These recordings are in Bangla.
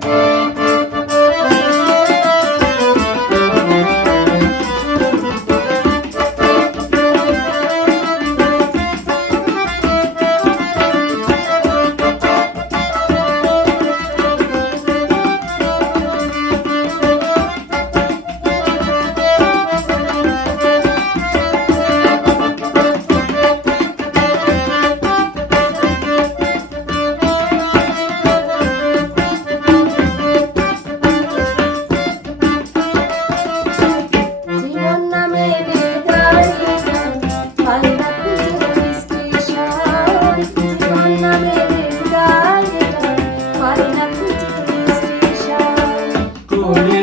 Bye.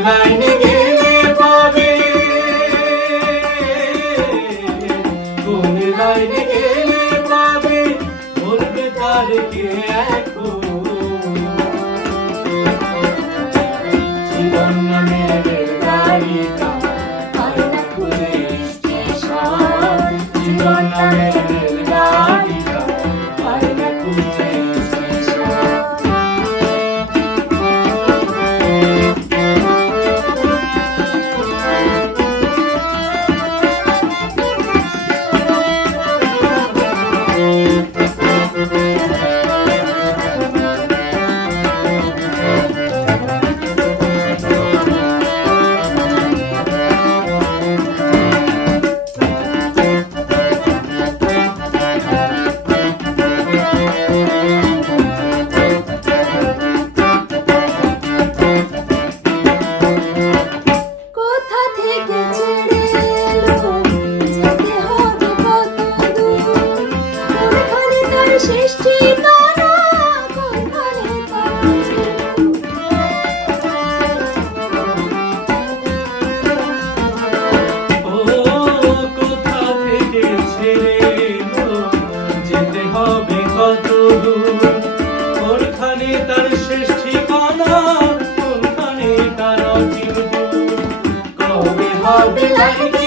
লাইনে গেলে পাবে। কোন লাইনে তার কে এক প্রভু কোনখানে তার শেষ ঠিকানা? কোনখানে তার অচির কবে হবে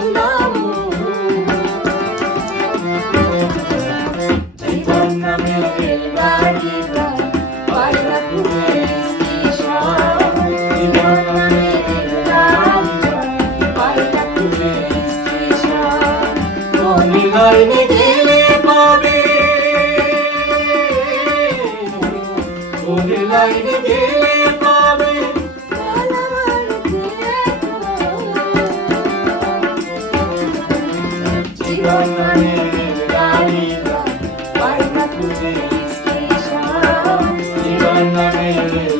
ডাইনি গেলে পাবে। ওরে লাইনে জীবন মানে রানী পাই না খুঁজে জীবন মানে